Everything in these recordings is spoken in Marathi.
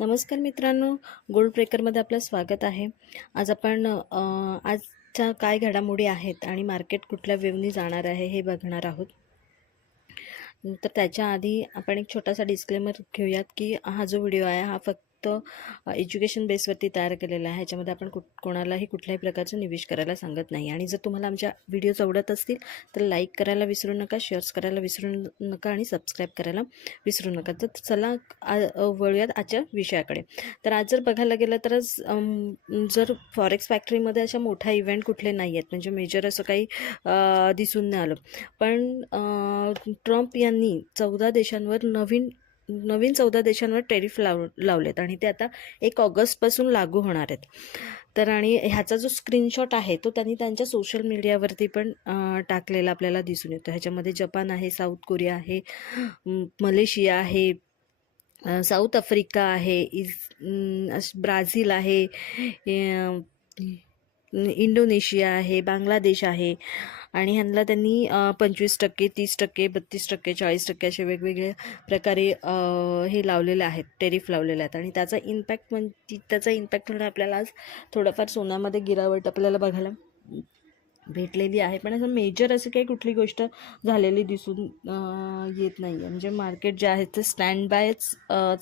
नमस्कार मित्रांनो, गोल्ड ब्रेकरमध्ये आपलं स्वागत आहे. आज आपण आजच्या काय घडामोडी आहेत आणि मार्केट कुठल्या वेवनी जाणार आहे हे बघणार आहोत. तर त्याच्या आधी आपण एक छोटासा डिस्क्लेमर घेऊयात की हा जो व्हिडिओ आहे हा फक्त एज्युकेशन बेसवरती तयार केलेला आहे. ह्याच्यामध्ये आपण कोणालाही कुठल्याही प्रकारचं निवेश करायला सांगत नाही. आणि जर तुम्हाला आमच्या व्हिडिओज आवडत असतील तर लाईक करायला विसरू नका, शेअर्स करायला विसरू नका आणि सबस्क्राईब करायला विसरू नका. तर चला वळूयात आजच्या विषयाकडे. तर आज जर बघायला गेलं तर जर फॉरेक्स फॅक्टरीमध्ये अशा मोठा इव्हेंट कुठले नाही आहेत, म्हणजे मेजर असं काही दिसून नाही आलं. पण ट्रम्प यांनी 14 देशांवर नवीन 14 देशांवर टेरिफ लावलेत आणि ते आता 1 ऑगस्टपासून लागू होणार आहेत. तर आणि ह्याचा जो स्क्रीनशॉट आहे तो त्यांनी त्यांच्या सोशल मीडियावरती पण टाकलेला आपल्याला दिसून येतो. ह्याच्यामध्ये जपान आहे, साऊथ कोरिया आहे, मलेशिया आहे, साऊथ आफ्रिका आहे, ब्राझील आहे, इंडोनेशिया आहे, बांगलादेश आहे. आणि ह्यांना त्यांनी 25%, 30%, 32%, 40% असे वेगवेगळे प्रकारे हे लावलेले आहेत, टेरिफ लावलेले आहेत. आणि त्याचा इम्पॅक्ट म्हणजे आपल्याला आज थोडंफार सोन्यामध्ये गिरावट आपल्याला बघायला भेटलेली आहे. पण असं मेजर असं काही कुठली गोष्ट झालेली दिसून येत नाही आहे. म्हणजे मार्केट जे आहे ते स्टँड बायच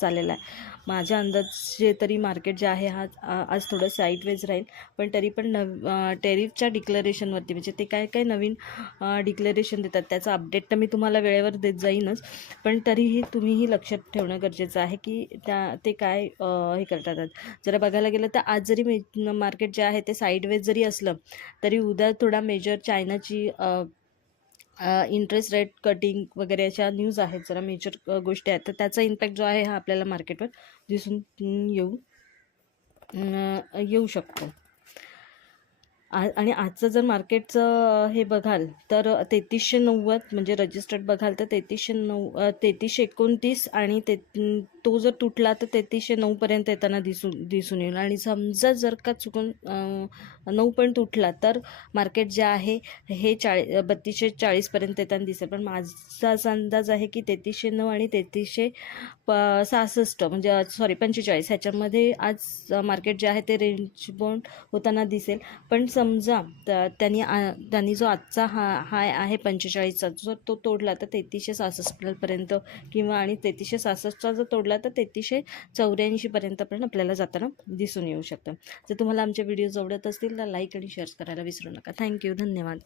चाललेलं आहे. माझ्या अंदाजे तरी मार्केट जे आहे हा आज थोडं साईडवेज राहील. पण तरी पण टेरिफच्या डिक्लरेशनवरती म्हणजे ते काय काय नवीन डिक्लेरेशन देतात त्याचा अपडेट तर मी तुम्हाला वेळेवर देत जाईनच. पण तरीही तुम्हीही लक्षात ठेवणं गरजेचं आहे की ते काय हे करतात. जरा बघायला गेलं तर आज जरी मार्केट जे आहे ते साईडवेज जरी असलं तरी उद्या थोडा मेजर चायनाची इंटरेस्ट रेट कटिंग वगैरे अशा न्यूज आहेत, जरा मेजर गोष्टी आहेत. तर त्याचा इम्पॅक्ट जो आहे हा आपल्याला मार्केटवर दिसून येऊ शकतो. आणि आजचं जर मार्केटचं हे बघाल तर 3390 म्हणजे रजिस्टर्ड बघाल तर 3329 आणि तो जर तुटला तर 3309 पर्यंत येताना दिसून येईल. आणि समजा जर का चुकून 9 पण तुटला तर मार्केट जे आहे हे 3240 पर्यंत येताना दिसेल. पण माझा असा अंदाज आहे की 3309 आणि 3366 म्हणजे 45 ह्याच्यामध्ये आज मार्केट जे आहे ते रेंज बाउंड होताना दिसेल. पण समजा त्यांनी जो आजचा हाय आहे 45चा जर तो तोडला तर 3366 पर्यंत किंवा आणि 3366चा जर तोडला तर 3384 पर्यंत पण आपल्याला जाताना दिसून येऊ शकतं. जर तुम्हाला आमचे व्हिडिओज आवडत असतील तर लाईक आणि शेअर करायला विसरू नका. थँक्यू, धन्यवाद.